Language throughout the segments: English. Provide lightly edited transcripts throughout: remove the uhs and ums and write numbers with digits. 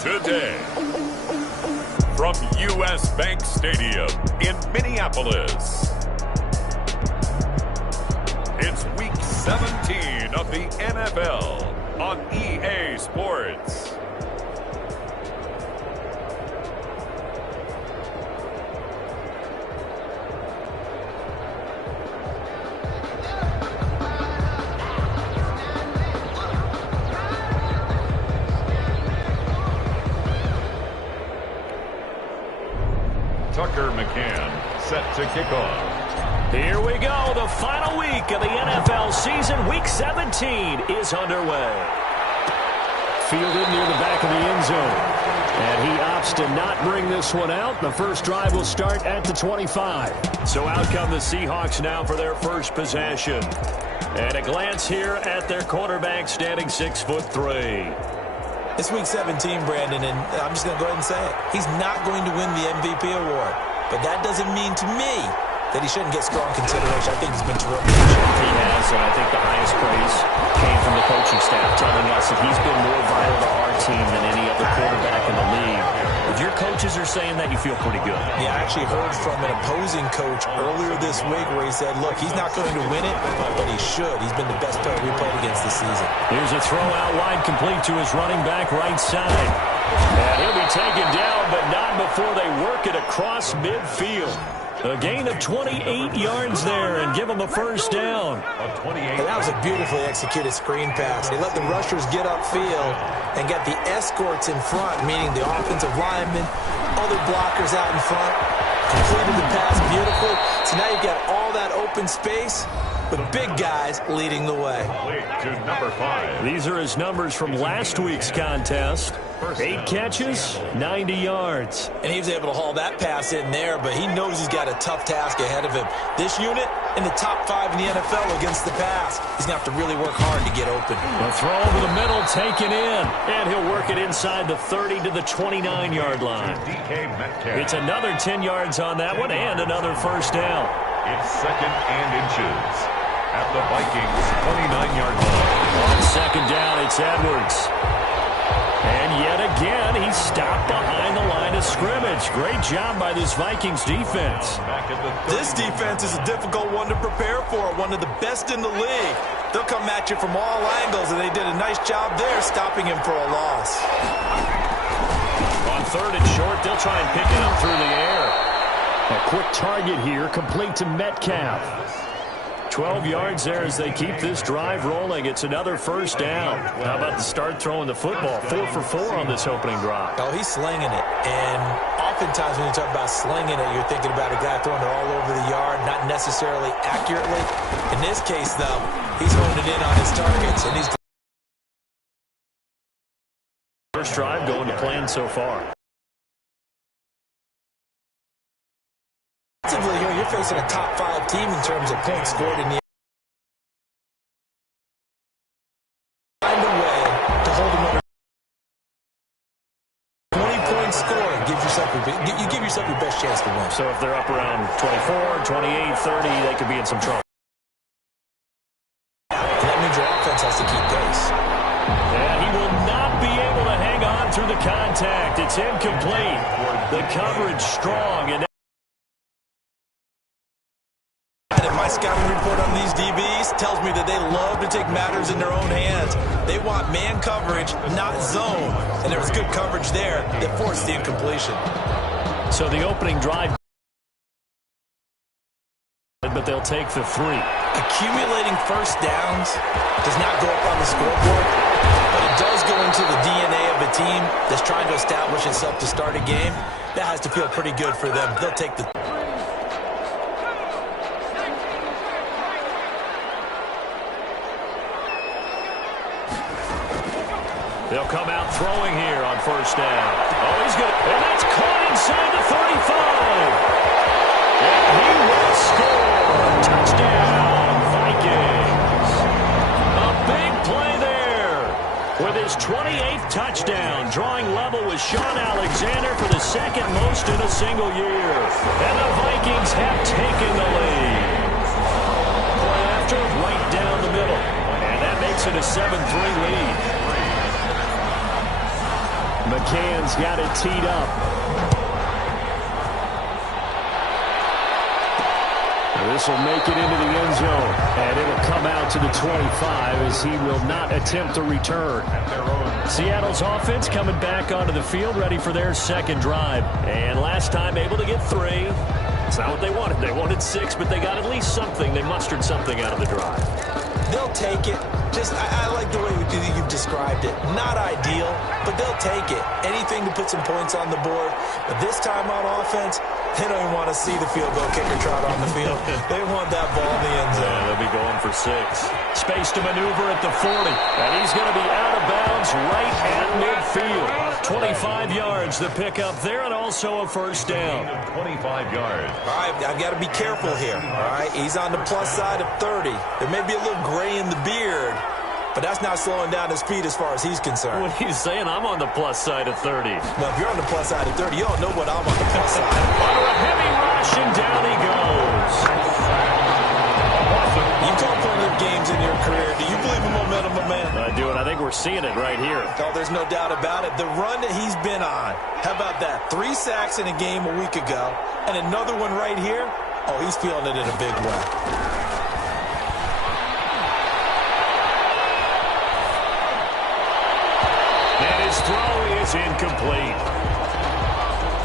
Today, from U.S. Bank Stadium in Minneapolis, it's Week 17 of the NFL on EA Sports. McCann set to kick off. Here we go. The final week of the NFL season. Week 17 is underway. Fielded near the back of the end zone. And he opts to not bring this one out. The first drive will start at the 25. So out come the Seahawks now for their first possession. And a glance here at their quarterback standing 6'3". It's Week 17, Brandon, and I'm just going to go ahead and say it. He's not going to win the MVP award. But that doesn't mean to me that he shouldn't get strong consideration. I think he's been terrific. He has, and I think the highest praise came from the coaching staff telling us that he's been more vital to our team than any other quarterback in the league. If your coaches are saying that, you feel pretty good. Yeah, I actually heard from an opposing coach earlier this week where he said, look, he's not going to win it, but he should. He's been the best player we played against this season. Here's a throw out wide complete to his running back right side. And he'll be taken down, but not before they work it across midfield. A gain of 28 yards there and give him a first down. And that was a beautifully executed screen pass. They let the rushers get upfield and get the escorts in front, meaning the offensive linemen, other blockers out in front. Completed the pass beautifully. So now you've got all that open space with big guys leading the way. To number 5. These are his numbers from last week's contest. 8 catches, 90 yards. And he was able to haul that pass in there, but he knows he's got a tough task ahead of him. This unit in the top 5 in the NFL against the pass. He's going to have to really work hard to get open. A throw over the middle, taken in. And he'll work it inside the 30 to the 29-yard line. It's another 10 yards on that one and another first down. It's second and inches at the Vikings 29-yard line. On second down, it's Edwards. And yet again, he's stopped behind the line of scrimmage. Great job by this Vikings defense. This defense is a difficult one to prepare for, one of the best in the league. They'll come at you from all angles, and they did a nice job there stopping him for a loss. On third and short, they'll try and pick it up through the air. A quick target here, complete to Metcalf. 12 yards there as they keep this drive rolling. It's another first down. How about the start throwing the football? 4 for 4 on this opening drive. Oh, he's slinging it. And oftentimes when you talk about slinging it, you're thinking about a guy throwing it all over the yard, not necessarily accurately. In this case, though, he's honing in on his targets, and he's... First drive going to plan so far. Here, you're facing a top 5 team in terms of points scored in the find a way to hold them under 20-point score. You give yourself your best chance to win. So if they're up around 24, 28, 30, they could be in some trouble. That means your offense has to keep pace. And he will not be able to hang on through the contact. It's incomplete. The coverage strong, and my scouting report on these DBs tells me that they love to take matters in their own hands. They want man coverage, not zone. And there was good coverage there that forced the incompletion. So the opening drive, but they'll take the 3. Accumulating first downs does not go up on the scoreboard, but it does go into the DNA of a team that's trying to establish itself to start a game. That has to feel pretty good for them. They'll take the... They'll come out throwing here on first down. Oh, he's good. And that's caught inside the 35. And he will score. Touchdown, Vikings. A big play there. With his 28th touchdown, drawing level with Sean Alexander for the second most in a single year. And the Vikings have taken the lead. Play after, right down the middle. And that makes it a 7-3 lead. McCann's got it teed up. This will make it into the end zone, and it'll come out to the 25 as he will not attempt to return. Seattle's offense coming back onto the field, ready for their second drive. And last time able to get 3. It's not what they wanted. They wanted 6, but they got at least something. They mustered something out of the drive. They'll take it. I like the way you've described it. Not ideal, but they'll take it. Anything to put some points on the board. But this time on offense, they don't even want to see the field goal kicker trot on the field. They want that ball in the end zone. Yeah, they'll be going for 6. Space to maneuver at the 40. And he's going to be out of bounds right at midfield. 25 yards the pickup there, and also a first down. 25 yards. All right, I've got to be careful here. All right, he's on the plus side of 30. There may be a little gray in the beard, but that's not slowing down his speed as far as he's concerned. What are you saying? I'm on the plus side of 30. Well, if you're on the plus side of 30, you don't know what I'm on the plus side. Under a heavy rush, and down he goes. You call plenty of games in your career. Do you believe in momentum, my man? I do, and I think we're seeing it right here. Oh, there's no doubt about it. The run that he's been on, how about that? 3 sacks in a game a week ago, and another one right here. Oh, he's feeling it in a big way. And his throw is incomplete.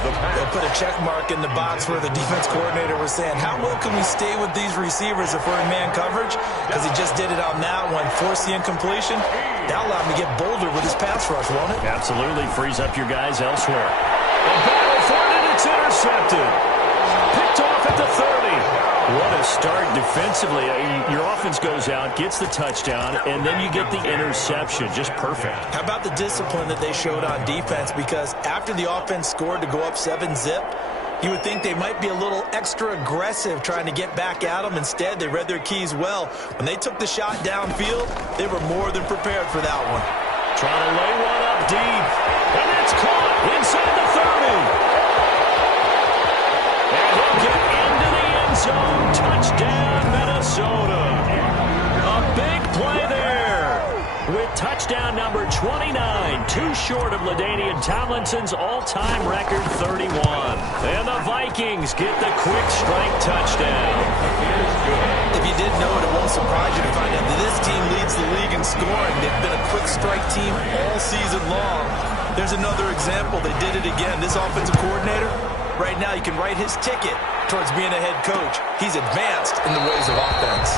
They'll put a check mark in the box where the defense coordinator was saying, how well can we stay with these receivers if we're in man coverage? Because he just did it on that one, forced the incompletion. That'll allow him to get bolder with his pass rush, won't it? Absolutely. Frees up your guys elsewhere. A battle for it, and it's intercepted. Picked off at the 30. What a start defensively. Your offense goes out, gets the touchdown, and then you get the interception. Just perfect. How about the discipline that they showed on defense? Because after the offense scored to go up 7-zip, you would think they might be a little extra aggressive trying to get back at them. Instead, they read their keys well. When they took the shot downfield, they were more than prepared for that one. Trying to lay one up deep. And it's caught inside the 30. And he'll get into the end zone. Touchdown, Minnesota. A big play there with touchdown number 29. Too short of LaDainian Tomlinson's all-time record 31. And the Vikings get the quick strike touchdown. If you didn't know it, it won't surprise you to find out that this team leads the league in scoring. They've been a quick strike team all season long. There's another example. They did it again. This offensive coordinator, right now, you can write his ticket towards being a head coach. He's advanced in the ways of offense.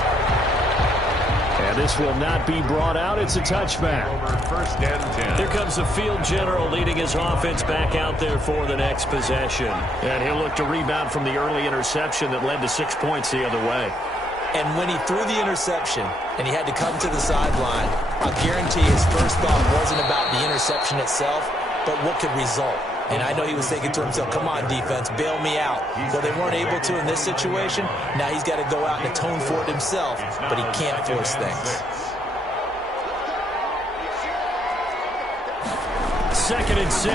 And this will not be brought out. It's a touchback. First and 10. Here comes the field general leading his offense back out there for the next possession. And he'll look to rebound from the early interception that led to 6 points the other way. And when he threw the interception and he had to come to the sideline, I'll guarantee his first thought wasn't about the interception itself, but what could result. And I know he was thinking to himself, come on, defense, bail me out. Well, they weren't able to in this situation. Now he's got to go out and atone for it himself, but he can't force things. 2nd and 6.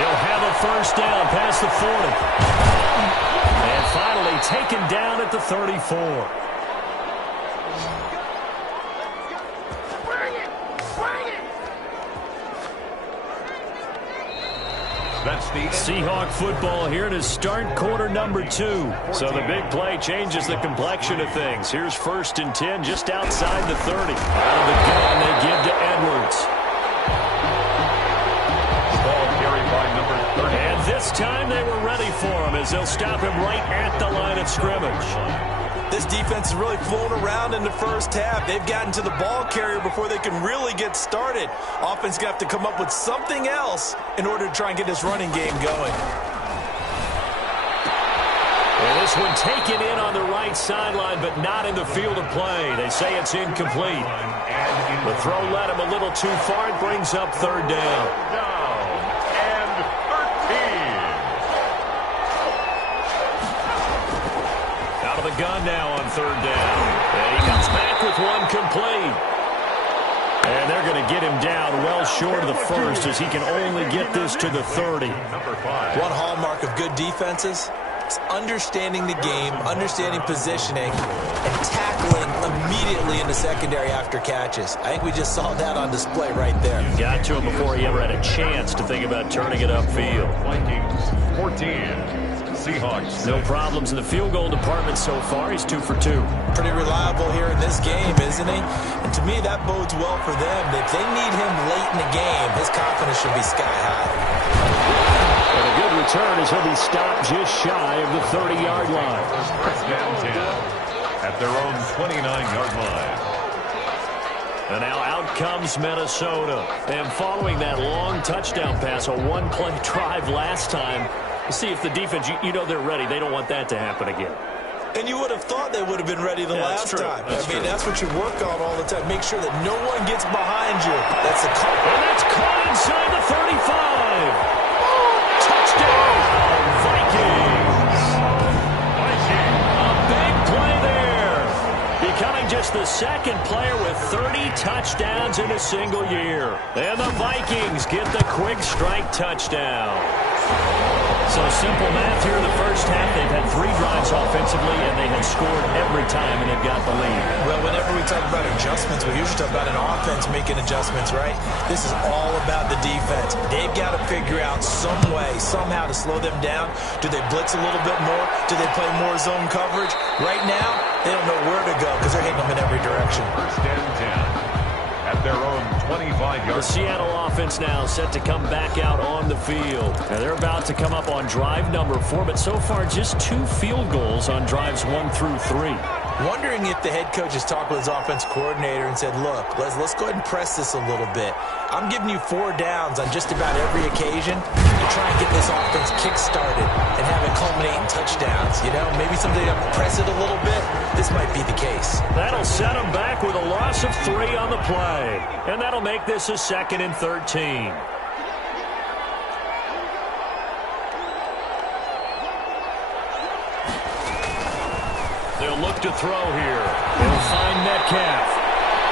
They'll have a first down past the 40. And finally taken down at the 34. That's the Seahawk football here to start quarter number 2. So the big play changes the complexion of things. Here's 1st and 10 just outside the 30. Out of the gun, they give to Edwards. ball carried by number 30. And this time they were ready for him as they'll stop him right at the line of scrimmage. This defense is really flown around in the first half. They've gotten to the ball carrier before they can really get started. Offense got to come up with something else in order to try and get this running game going. And this one taken in on the right sideline, but not in the field of play. They say it's incomplete. The throw led him a little too far. It brings up 3rd down. The gun now on 3rd down. And he comes back with one complete. And they're going to get him down well short of the first as he can only get this to the 30. One hallmark of good defenses, basics, understanding the game, understanding positioning, and tackling immediately in the secondary after catches. I think we just saw that on display right there. Got to him before he ever had a chance to think about turning it upfield. Vikings 14. Seahawks. No problems in the field goal department so far. He's 2 for 2. Pretty reliable here in this game, isn't he? And to me, that bodes well for them. If they need him late in the game, his confidence should be sky high. And a good return as he'll be stopped just shy of the 30-yard line. First down 10 at their own 29-yard line. And now out comes Minnesota. And following that long touchdown pass, a one-play drive last time, see if the defense, you know they're ready. They don't want that to happen again. And you would have thought they would have been ready the last time. That's what you work on all the time. Make sure that no one gets behind you. That's the call. And that's caught inside the 35. Touchdown, Vikings. A big play there. Becoming just the second player with 30 touchdowns in a single year. And the Vikings get the quick strike touchdown. So simple math here in the first half. They've had 3 drives offensively, and they had scored every time, and they've got the lead. Well, whenever we talk about adjustments, we usually talk about an offense making adjustments, right? This is all about the defense. They've got to figure out some way, somehow to slow them down. Do they blitz a little bit more? Do they play more zone coverage? Right now, they don't know where to go because they're hitting them in every direction. First and 10 at their own 25-yard. The Seattle offense now set to come back out on the field. And they're about to come up on drive number 4, but so far just 2 field goals on drives 1 through 3. Wondering if the head coach has talked with his offense coordinator and said, look, let's go ahead and press this a little bit. I'm giving you 4 downs on just about every occasion to try and get this offense kick-started and have it culminate in touchdowns. You know, maybe someday to press it a little bit. This might be the case. That'll set him back with a loss of 3 on the play. And that'll make this a 2nd and 13. They'll look to throw here. They'll find Metcalf.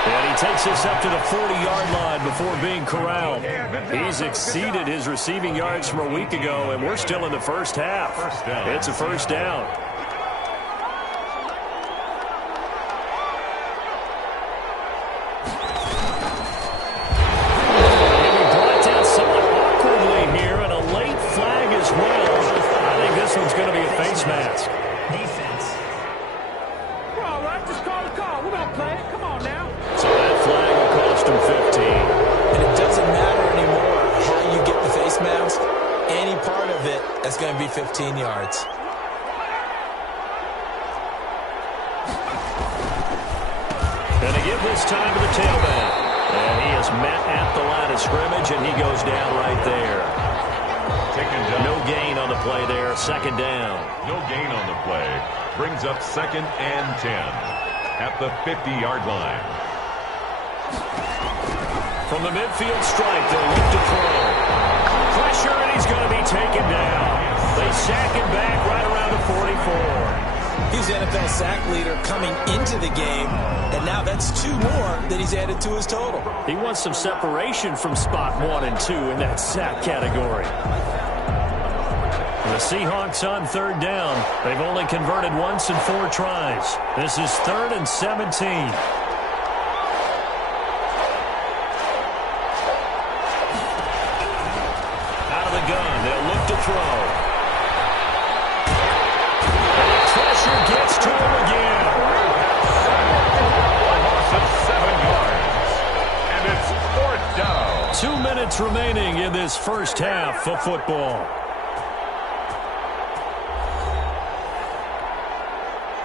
And he takes us up to the 40-yard line before being corralled. He's exceeded his receiving yards from a week ago, and we're still in the first half. It's a first down. He brought down somewhat awkwardly here, and a late flag as well. I think this one's going to be a face mask. So that flag will cost him 15. And it doesn't matter anymore how you get the face mask. Any part of it, that's going to be 15 yards. And they give this time to the tailback. And he is met at the line of scrimmage, and he goes down right there. Taken down. No gain on the play there. 2nd down. No gain on the play. Brings up 2nd and 10 at the 50-yard line. From the midfield stripe, they'll look to throw. Pressure, and he's going to be taken down. They sack him back right around the 44. He's the NFL sack leader coming into the game, and now that's 2 more that he's added to his total. He wants some separation from spot 1 and 2 in that sack category. The Seahawks on 3rd down. They've only converted once in 4 tries. This is 3rd and 17. Out of the gun, they'll look to throw. And the pressure gets to him again. Loss of 7 yards. And it's 4th down. 2 minutes remaining in this first half of football.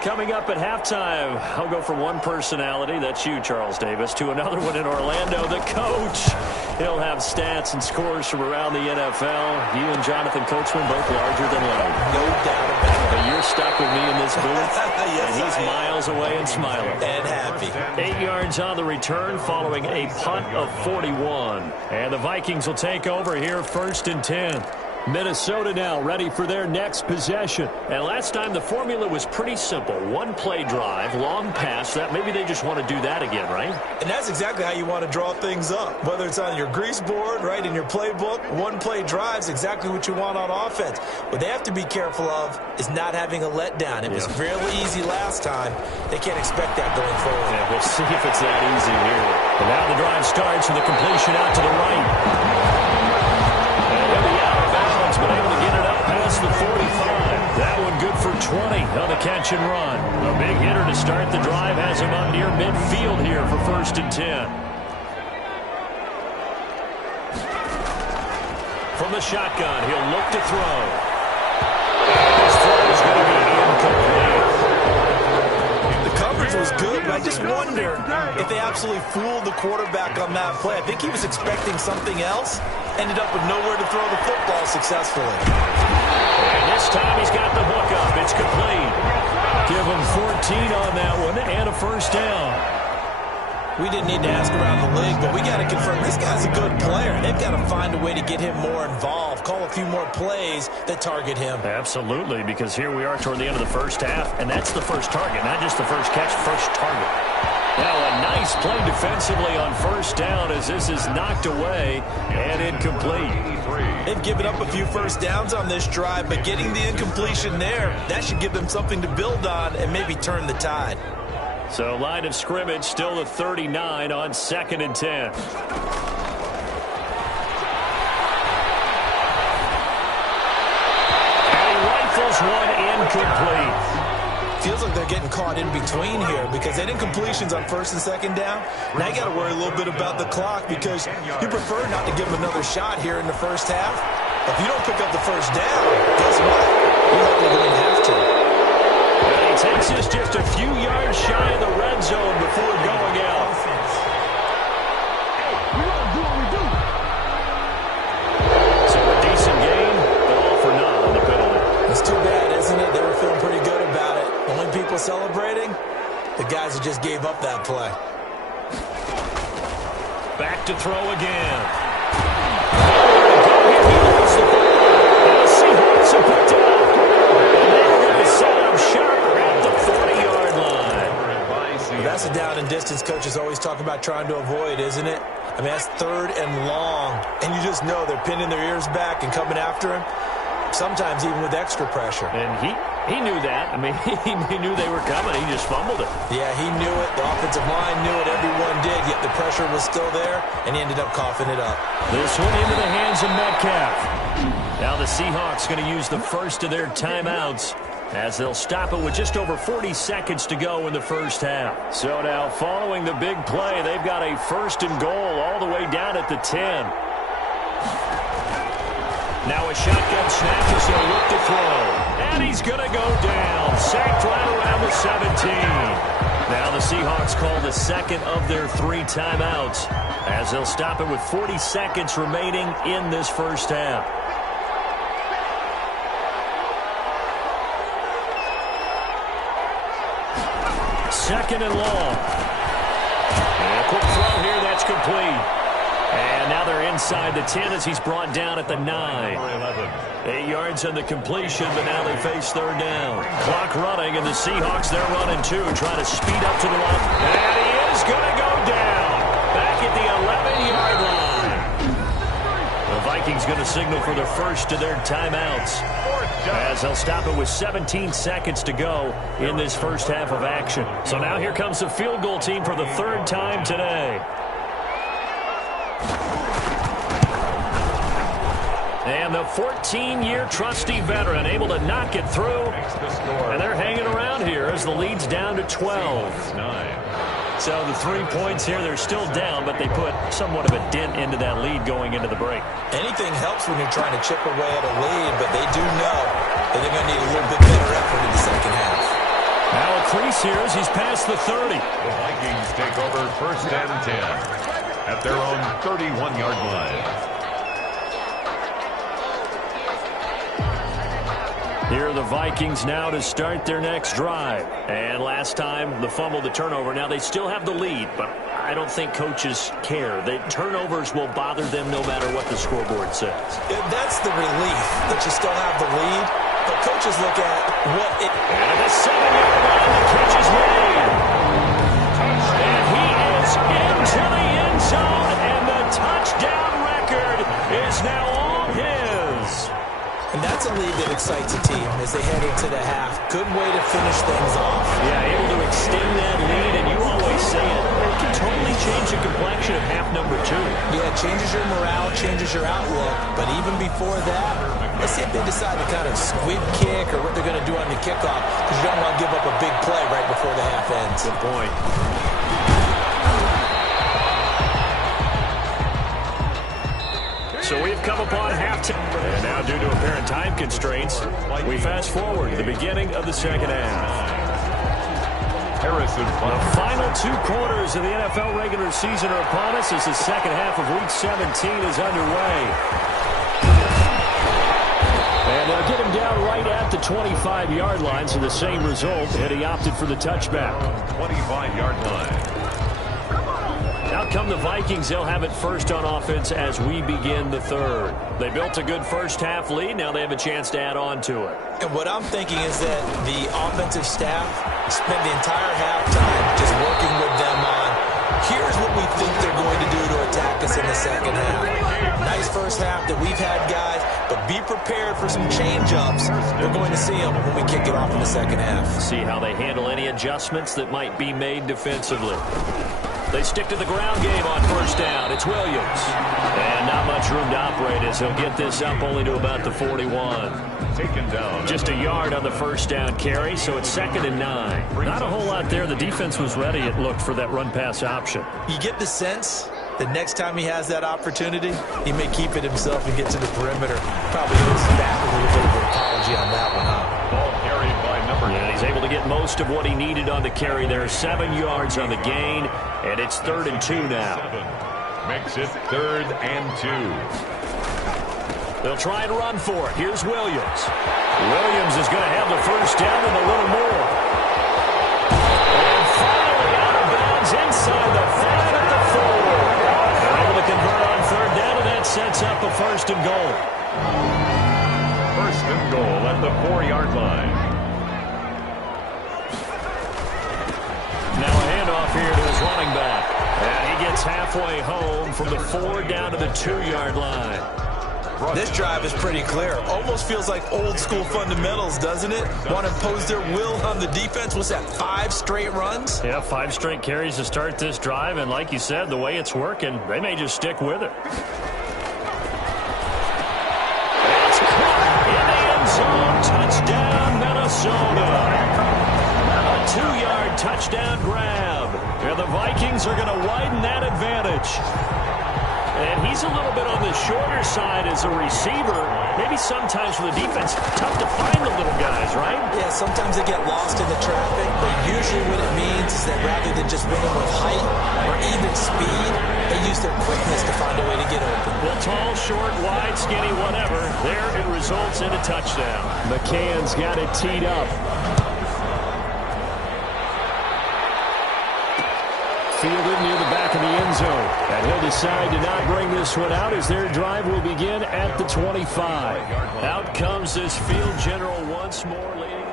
Coming up at halftime, I'll go from one personality, that's you, Charles Davis, to another one in Orlando, the coach. He'll have stats and scores from around the NFL. You and Jonathan Coachman both larger than life. No doubt about it. But you're stuck with me in this booth, Yes, and he's miles away and smiling. And happy. 8 yards on the return following a punt of 41. And the Vikings will take over here 1st and 10. Minnesota now ready for their next possession. And last time the formula was pretty simple. One play drive, long pass. That maybe they just want to do that again, right? And that's exactly how you want to draw things up. Whether it's on your grease board, right, in your playbook, one play drive is exactly what you want on offense. What they have to be careful of is not having a letdown. It was really easy last time. They can't expect that going forward. Yeah, we'll see if it's that easy here. And now the drive starts with a completion out to the right. But able to get it up past the 45. That one good for 20 on the catch and run. A big hitter to start the drive has him up near midfield here for 1st and 10. From the shotgun, he'll look to throw. His throw is going to be incomplete. The coverage was good, but I just wonder if they absolutely fooled the quarterback on that play. I think he was expecting something else. Ended up with nowhere to throw the football successfully. And this time he's got the hook up. It's complete. Give him 14 on that one and a 1st down. We didn't need to ask around the league, but we got to confirm this guy's a good player. They've got to find a way to get him more involved, call a few more plays that target him. Absolutely, because here we are toward the end of the first half, and that's the first target, not just the first catch, first target. Now a nice play defensively on 1st down as this is knocked away and incomplete. They've given up a few 1st downs on this drive, but getting the incompletion there, that should give them something to build on and maybe turn the tide. So line of scrimmage still the 39 on 2nd and 10. And he rifles one incomplete. Feels like they're getting caught in between here because they did completions on 1st and 2nd down. Now you got to worry a little bit about the clock because you prefer not to give them another shot here in the 1st half. If you don't pick up the 1st down, guess what? You're likely going to have to. And he takes this just a few yards shy of the red zone before going out. So a decent game, but all for naught on the penalty. It's too bad, isn't it? They were feeling pretty good about it. Only people celebrating, the guys who just gave up that play. Back to throw again. And the Seahawks are picked up. And they're going to set up shop at the 40-yard line. That's a down and distance coaches always talk about trying to avoid, isn't it? I mean, that's 3rd and long. And you just know they're pinning their ears back and coming after him. Sometimes even with extra pressure. And he knew that. I mean, he knew they were coming. He just fumbled it. Yeah, he knew it. The offensive line knew it. Everyone did, yet the pressure was still there, and he ended up coughing it up. This one into the hands of Metcalf. Now the Seahawks going to use the first of their timeouts as they'll stop it with just over 40 seconds to go in the 1st half. So now following the big play, they've got a 1st and goal all the way down at the 10. Now a shotgun snap as he'll look to throw. And he's going to go down. Sacked right around the 17. Now the Seahawks call the 2nd of their 3 timeouts as they'll stop it with 40 seconds remaining in this 1st half. Second and long. And a quick throw here, that's complete. And now they're inside the 10 as he's brought down at the 9. 8 yards on the completion, but now they face 3rd down. Clock running, and the Seahawks, they're running too, trying to speed up to the line. And he is going to go down back at the 11-yard line. The Vikings going to signal for the first of their timeouts as they'll stop it with 17 seconds to go in this 1st half of action. So now here comes the field goal team for the 3rd time today. And the 14-year trusty veteran able to knock it through. And they're hanging around here as the lead's down to 12. So the 3 points here, they're still down, but they put somewhat of a dent into that lead going into the break. Anything helps when you're trying to chip away at a lead, but they do know that they're going to need a little bit better effort in the 2nd half. Now a crease here as he's past the 30. The Vikings take over 1st and 10 at their own 31-yard line. Here are the Vikings now to start their next drive. And last time, the fumble, the turnover. Now they still have the lead, but I don't think coaches care. Turnovers will bother them no matter what the scoreboard says. That's the relief that you still have the lead. But coaches look at what it... And at the 7-yard line, the catch is made. And he is into the end zone, and the touchdown record is now all his. And that's a lead that excites a team as they head into the half. Good way to finish things off. Yeah, able to extend that lead, and you always say it can totally change the complexion of half number 2. Yeah, it changes your morale, changes your outlook. But even before that, let's see if they decide to kind of squib kick or what they're going to do on the kickoff, because you don't want to give up a big play right before the half ends. Good point. So we've come upon halftime. And now, due to apparent time constraints, we fast forward to the beginning of the second half. The final 2 quarters of the NFL regular season are upon us as the second half of Week 17 is underway. And they'll get him down right at the 25-yard line, so the same result, and he opted for the touchback. 25-yard line. Out come the Vikings. They'll have it first on offense as we begin the third. They built a good first-half lead. Now they have a chance to add on to it. And what I'm thinking is that the offensive staff spent the entire halftime just working with them on, here's what we think they're going to do to attack us in the second half. Nice first half that we've had, guys, but be prepared for some change-ups. We're going to see them when we kick it off in the second half. See how they handle any adjustments that might be made defensively. They stick to the ground game on first down. It's Williams. And not much room to operate as he'll get this up only to about the 41. Taken down. Just a yard on the first down carry, so it's 2nd and 9. Not a whole lot there. The defense was ready, it looked, for that run-pass option. You get the sense that next time he has that opportunity, he may keep it himself and get to the perimeter. Probably goes back with a little bit of an apology on that one, huh? Ball carried by number 9. And he's able to get most of what he needed on the carry there. 7 yards on the gain, and it's 3rd and 2 now. 7 makes it 3rd and 2. They'll try and run for it. Here's Williams. Williams is going to have the first down and a little more. And finally out of bounds inside the 5 at the 4. They're able to convert on 3rd down, and that sets up a 1st and goal. 1st and goal at the 4-yard line. Now a handoff here to his running back. And he gets halfway home from the 4 down to the 2-yard line. This drive is pretty clear. Almost feels like old school fundamentals, doesn't it? Want to impose their will on the defense. Was that 5 straight runs? Yeah, 5 straight carries to start this drive. And like you said, the way it's working, they may just stick with it. It's caught in the end zone. Touchdown, Minnesota. A 2-yard touchdown grab. And the Vikings are going to widen that advantage. And he's a little bit on the shorter side as a receiver. Maybe sometimes for the defense, tough to find the little guys, right? Yeah, sometimes they get lost in the traffic, but usually what it means is that rather than just winning with height or even speed, they use their quickness to find a way to get open. Well, tall, short, wide, skinny, whatever. There it results in a touchdown. McCann's got it teed up. Fielded near the back of the end zone. And he'll decide to not bring this one out as their drive will begin at the 25. Out comes this field general once more, leading it.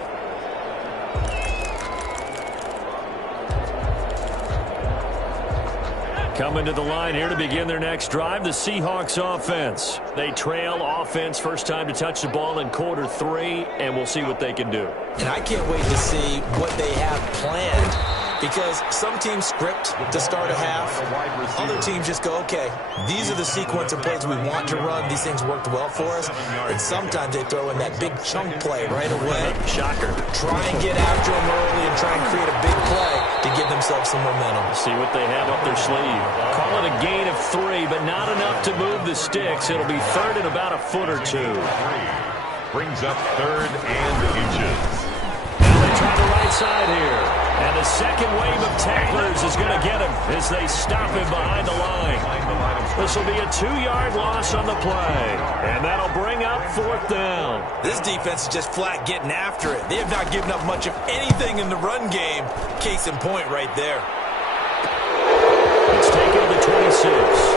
Coming to the line here to begin their next drive, the Seahawks offense. They trail offense first time to touch the ball in quarter 3, and we'll see what they can do. And I can't wait to see what they have planned. Because some teams script to start a half. Other teams just go, okay, these are the sequence of plays we want to run. These things worked well for us. And sometimes they throw in that big chunk play right away. Shocker. Try and get after them early and try and create a big play to give themselves some momentum. See what they have up their sleeve. Call it a gain of 3, but not enough to move the sticks. It'll be 3rd and about a foot or 2. Brings up 3rd and inches. Now they try the right side here. And the second wave of tacklers is going to get him as they stop him behind the line. This will be a 2-yard loss on the play. And that'll bring up 4th down. This defense is just flat getting after it. They have not given up much of anything in the run game. Case in point right there. 6.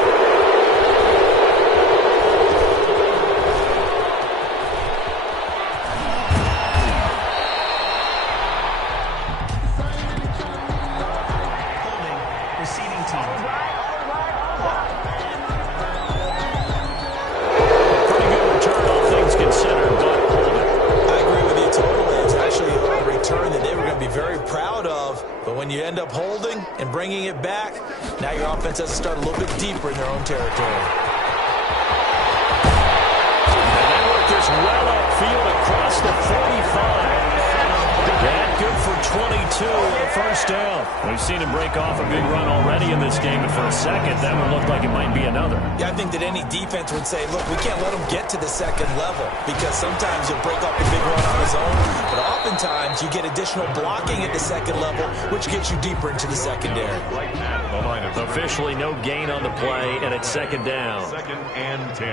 When you end up holding and bringing it back, now your offense has to start a little bit deeper in their own territory. And they work this well upfield across the 45. And good for 22 on a first down. We've seen him break off a big run already in this game, and for a second, that would look like it might be another. Yeah, I think that any defense would say, look, we can't let him get to the second level because sometimes he'll break off a big run on his own, but oftentimes you get additional blocking at the second level, which gets you deeper into the secondary. Officially no gain on the play, and it's second down. Second and 10.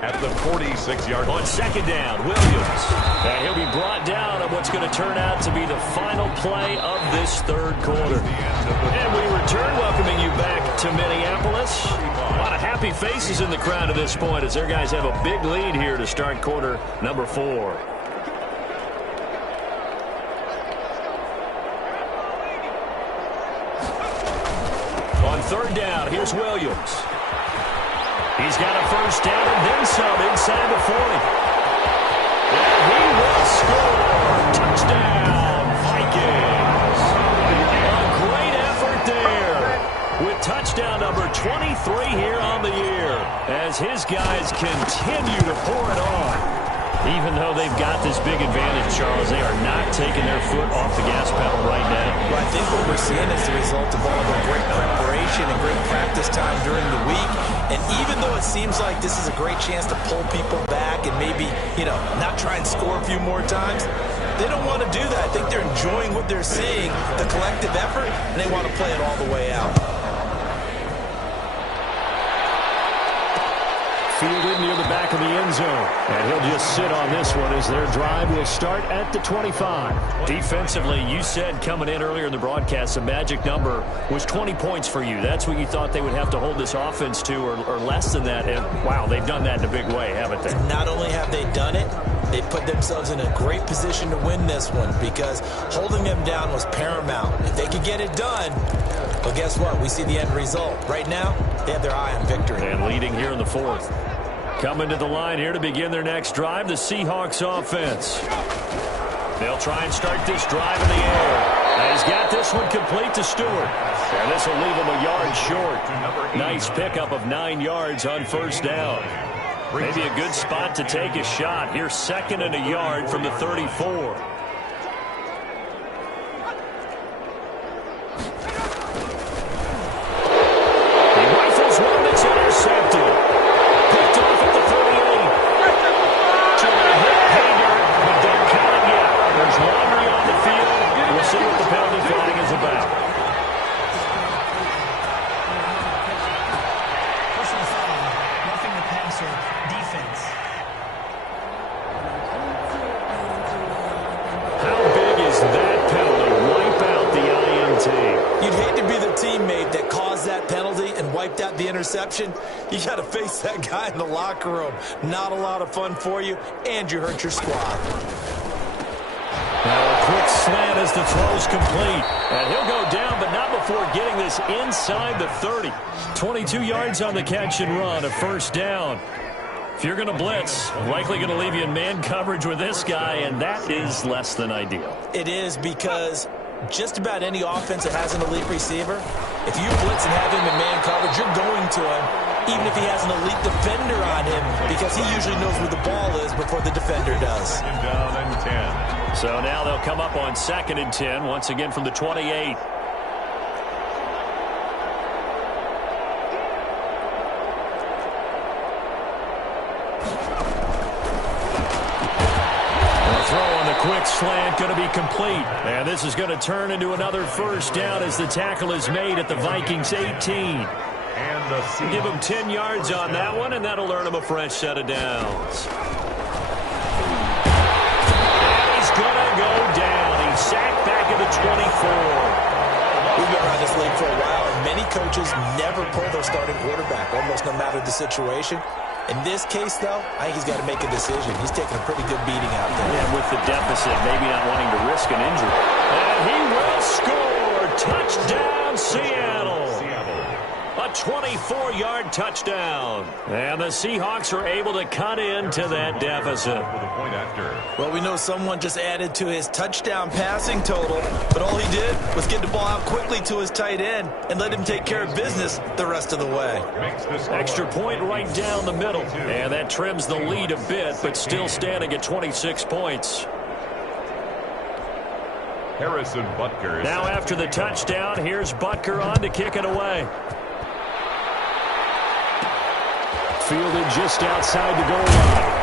At the 46-yard line. On second down, Williams. And he'll be brought down on what's going to turn out to be the final play of this third quarter. And we return, welcoming you back to Minneapolis. A lot of happy faces in the crowd at this point as their guys have a big lead here to start quarter number 4. On third down, here's Williams. He's got a first down and then some inside the 40. And he will score. Touchdown, Vikings. A great effort there with touchdown number 23 here on the year as his guys continue to pour it on. Even though they've got this big advantage, Charles, they are not taking their foot off the gas pedal right now. Well, I think what we're seeing is the result of all the great preparation and great practice time during the week. And even though it seems like this is a great chance to pull people back and maybe, not try and score a few more times, they don't want to do that. I think they're enjoying what they're seeing, the collective effort, and they want to play it all the way out. Fielded near the back of the end zone. And he'll just sit on this one as their drive will start at the 25. Defensively, you said coming in earlier in the broadcast, the magic number was 20 points for you. That's what you thought they would have to hold this offense to or less than that. And, wow, they've done that in a big way, haven't they? Not only have they done it, they put themselves in a great position to win this one because holding them down was paramount. If they could get it done, well, guess what? We see the end result. Right now, they have their eye on victory. And leading here in the 4th. Coming to the line here to begin their next drive, the Seahawks offense. They'll try and start this drive in the air. And he's got this one complete to Stewart. And this will leave him a yard short. Nice pickup of 9 yards on first down. Maybe a good spot to take a shot. Here's 2nd and a yard from the 34. He rifles one that's intercepted. See what the penalty flag is about. Personal foul, roughing the passer, defense. How big is that penalty? Wipe out the INT. You'd hate to be the teammate that caused that penalty and wiped out the interception. You got to face that guy in the locker room. Not a lot of fun for you, and you hurt your squad. Now a quick slant as the throw's complete. And he'll go down, but not before getting this inside the 30. 22 yards on the catch and run, a first down. If you're going to blitz, likely going to leave you in man coverage with this guy, and that is less than ideal. It is because just about any offense that has an elite receiver, if you blitz and have him in man coverage, you're going to him, even if he has an elite defender on him, because he usually knows where the ball is before the defender does. Down and 10. So now they'll come up on 2nd and 10, once again from the 28. Quick slant going to be complete. And this is going to turn into another first down as the tackle is made at the Vikings 18. And give him 10 yards on that one, and that'll earn him a fresh set of downs. And he's going to go down. He's sacked back at the 24. We've been around this league for a while, and many coaches never pull their starting quarterback, almost no matter the situation. In this case, though, I think he's got to make a decision. He's taking a pretty good beating out there. And with the deficit, maybe not wanting to risk an injury. And he will score. Touchdown, Seattle. A 24-yard touchdown. And the Seahawks are able to cut into that deficit. Well, we know someone just added to his touchdown passing total, but all he did was get the ball out quickly to his tight end and let him take care of business the rest of the way. Extra point right down the middle. And that trims the lead a bit, but still standing at 26 points. Harrison Butker. Now after the touchdown, here's Butker on to kick it away. Fielded just outside the goal line.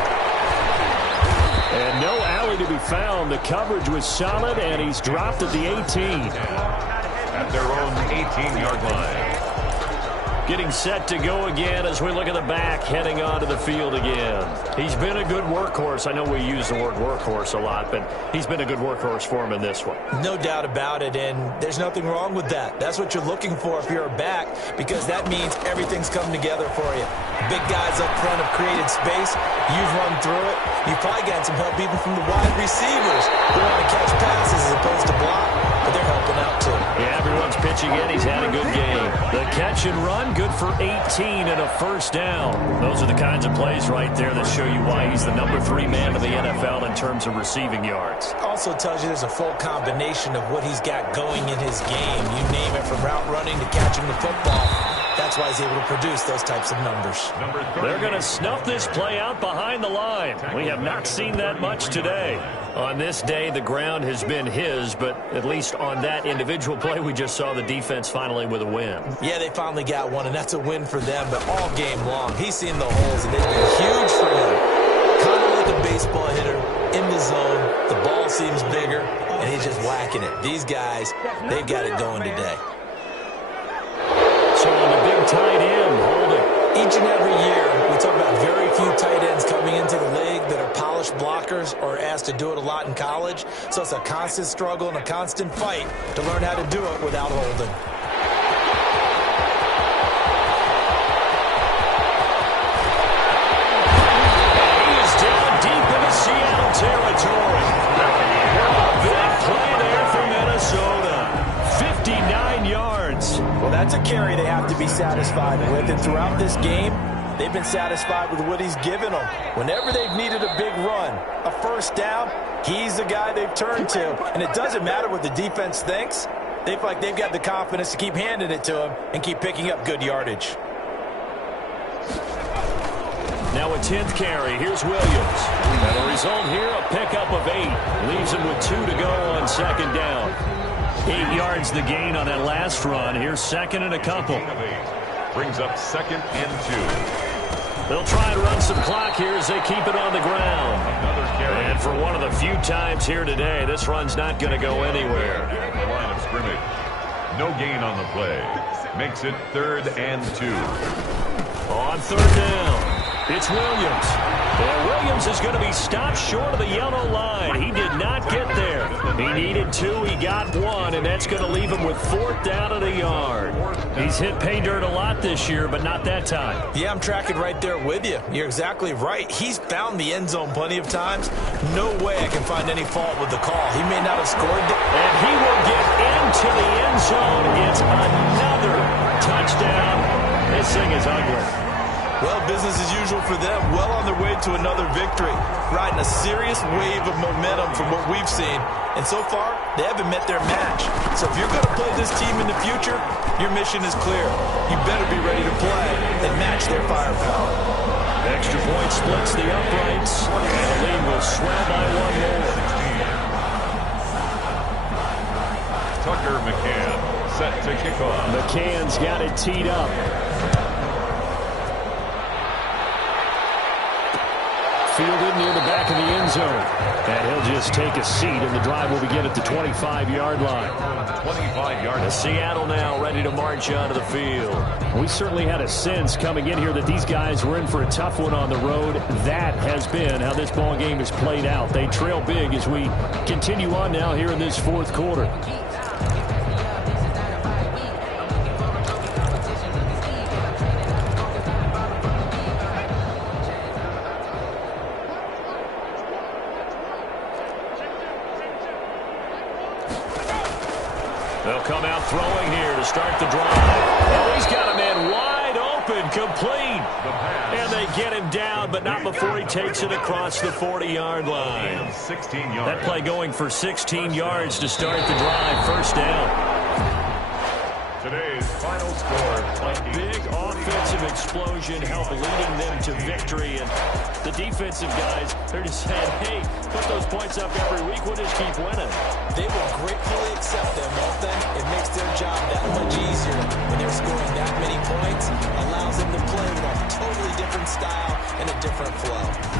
And no alley to be found. The coverage was solid, and he's dropped at the 18. At their own 18-yard line. Getting set to go again as we look at the back, heading onto the field again. He's been a good workhorse. I know we use the word workhorse a lot, but he's been a good workhorse for him in this one. No doubt about it, and there's nothing wrong with that. That's what you're looking for if you're a back, because that means everything's come together for you. Big guys up front have created space. You've run through it. You've probably gotten some help even from the wide receivers who want to catch passes as opposed to block, but they're helping out too. Yeah, everyone's pitching in. He's had a good game. The catch and run, good for 18 and a first down. Those are the kinds of plays right there that show you why he's the number 3 man in the NFL in terms of receiving yards. Also tells you there's a full combination of what he's got going in his game. You name it, from route running to catching the football. That's why he's able to produce those types of numbers. They're going to snuff this play out behind the line. We have not seen that much today. On this day, the ground has been his, but at least on that individual play, we just saw the defense finally with a win. Yeah, they finally got one, and that's a win for them, but all game long, he's seen the holes, and they've been huge for him. Kind of like a baseball hitter in the zone. The ball seems bigger, and he's just whacking it. These guys, they've got it going today. So on the big tight end, holding. Each and every year, we talk about very few tight ends coming into the league that are polished blockers or asked to do it a lot in college. So it's a constant struggle and a constant fight to learn how to do it without holding. He is down deep into Seattle territory. Big play there for Minnesota. 59 yards. Well, that's a carry they have to be satisfied with. And throughout this game, they've been satisfied with what he's given them. Whenever they've needed a big run, a first down, he's the guy they've turned to. And it doesn't matter what the defense thinks. They feel like they've got the confidence to keep handing it to him and keep picking up good yardage. Now a 10th carry. Here's Williams. And the result here, a pickup of 8. Leaves him with 2 to go on second down. 8 yards the gain on that last run. Here's second and a couple. Brings up 2nd and 2. They'll try and run some clock here as they keep it on the ground. Another carry. And for one of the few times here today, this run's not going to go anywhere. At the line of scrimmage. No gain on the play. Makes it 3rd and 2. On third down, it's Williams. And Williams is going to be stopped short of the yellow line. He did not get there. He needed 2. He got 1, and that's going to leave him with 4th down at a yard. He's hit pay dirt a lot this year, but not that time. Yeah, I'm tracking right there with you. You're exactly right. He's found the end zone plenty of times. No way I can find any fault with the call. He may not have scored. And he will get into the end zone. It's another touchdown. This thing is ugly. Well, business as usual for them. Well on their way to another victory. Riding a serious wave of momentum from what we've seen. And so far, they haven't met their match. So if you're going to play this team in the future, your mission is clear. You better be ready to play and match their firepower. Extra point splits the uprights. And the lead will swell by 1 more. Tucker McCann set to kick off. McCann's got it teed up. Fielded near the back of the end zone. And he'll just take a seat, and the drive will begin at the 25-yard line. 25-yard. Seattle now ready to march onto the field. We certainly had a sense coming in here that these guys were in for a tough one on the road. That has been how this ball game has played out. They trail big as we continue on now here in this 4th quarter. come out throwing here to start the drive. Oh, he's got a man wide open, complete. And they get him down, but not before he takes it across the 40-yard line. 16 yards. That play going for 16 yards to start the drive. First down. Today's final score. A big offensive explosion helped leading them to victory. And the defensive guys, they're just saying, hey, put those points up every week. We'll just keep winning. They will gratefully accept them, won't they? It makes their job that much easier when they're scoring that many points. Allows them to play with a totally different style and a different flow.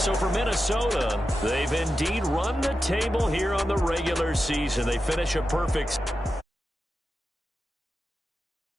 So for Minnesota, they've indeed run the table here on the regular season. They finish a perfect